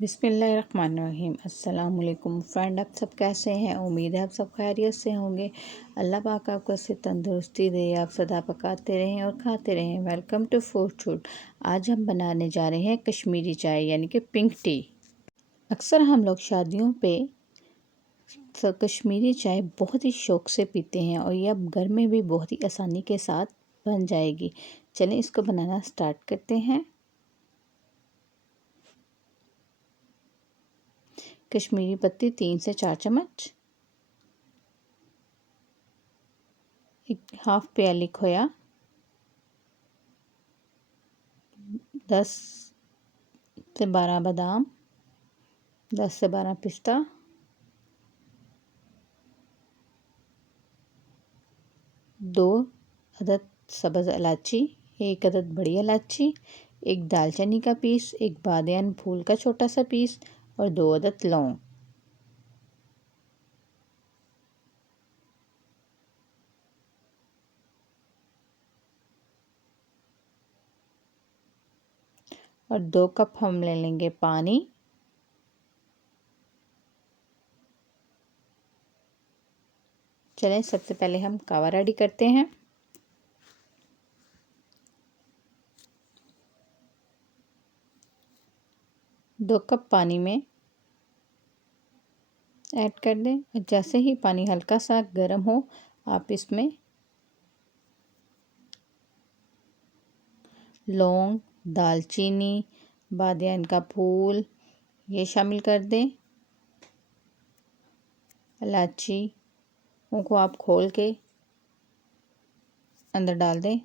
बिस्मिल्लाहिर्रहमानिर्रहीम। अस्सलाम वालेकुम फ्रेंड, आप सब कैसे हैं? उम्मीद है आप सब खैरियत से होंगे। अल्लाह पाक आपको से तंदुरुस्ती दे, आप सदा पकाते रहें और खाते रहें। Welcome to food shoot. आज हम बनाने जा रहे हैं कश्मीरी चाय यानी कि पिंक टी। अक्सर हम लोग शादियों पे कश्मीरी चाय बहुत ही शौक़ से पीते हैं और ये अब घर में भी बहुत ही आसानी के साथ बन जाएगी। चलें इसको बनाना स्टार्ट करते हैं। कश्मीरी पत्ती 3 से 4 चम्मच, एक हाफ प्याली खोया, 10 से 12 बादाम, 10 से 12 पिस्ता, 2 अदद सब्ज़ इलायची, 1 अदद बड़ी इलायची, 1 दालचीनी का पीस, 1 बादियान फूल का छोटा सा पीस और 2 अदद लौंग। और 2 कप हम ले लेंगे पानी। चलें सबसे पहले हम कावा रेडी करते हैं। दो कप पानी में ऐड कर दें और जैसे ही पानी हल्का सा गर्म हो आप इसमें लौंग, दालचीनी, बादियान का फूल ये शामिल कर दें। इलायची को आप खोल के अंदर डाल दें।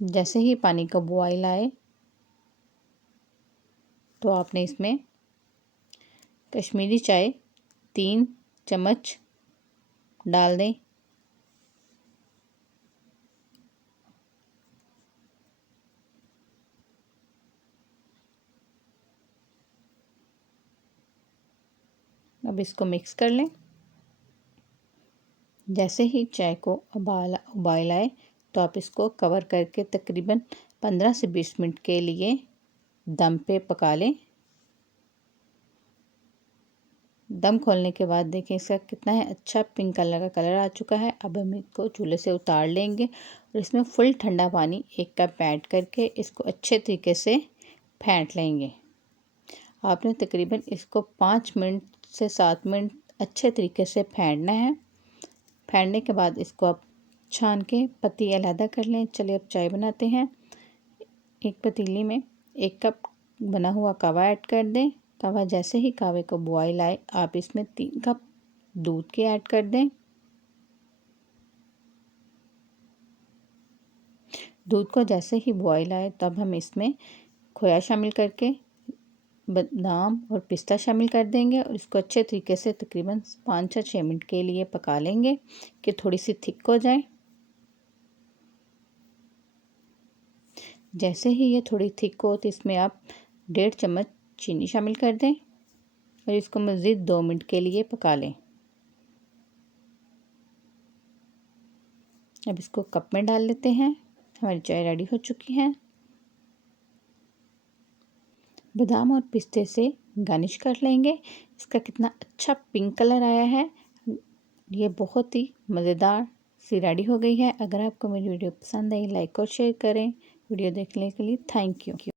जैसे ही पानी का बॉयल आए तो आपने इसमें कश्मीरी चाय 3 चम्मच डाल दें। अब इसको मिक्स कर लें। जैसे ही चाय को उबाल आए तो आप इसको कवर करके तकरीबन 15 से 20 मिनट के लिए दम पे पका लें। दम खोलने के बाद देखें इसका कितना है अच्छा पिंक कलर का कलर आ चुका है। अब हम इसको चूल्हे से उतार लेंगे और इसमें फुल ठंडा पानी 1 कप ऐड करके इसको अच्छे तरीके से फेंट लेंगे। आपने तकरीबन इसको 5 मिनट से 7 मिनट अच्छे तरीके से फेंटना है। फेंटने के बाद इसको आप छान के पत्ती अलहदा कर लें। चलिए अब चाय बनाते हैं। एक पतीली में 1 कप बना हुआ कावा ऐड कर दें। कावा जैसे ही कावे को बॉयल आए आप इसमें 3 कप दूध के ऐड कर दें। दूध को जैसे ही बॉयल आए तब हम इसमें खोया शामिल करके बादाम और पिस्ता शामिल कर देंगे और इसको अच्छे तरीके से तकरीबन 5 से 6 मिनट के लिए पका लेंगे कि थोड़ी सी थिक हो जाए। जैसे ही ये थोड़ी थिक हो तो इसमें आप 1.5 चम्मच चीनी शामिल कर दें और इसको मज़ीद 2 मिनट के लिए पका लें। अब इसको कप में डाल लेते हैं। हमारी चाय रेडी हो चुकी है। बादाम और पिस्ते से गार्निश कर लेंगे। इसका कितना अच्छा पिंक कलर आया है। ये बहुत ही मज़ेदार सी रेडी हो गई है। अगर आपको मेरी वीडियो पसंद आई लाइक और शेयर करें। वीडियो देखने के लिए थैंक यू।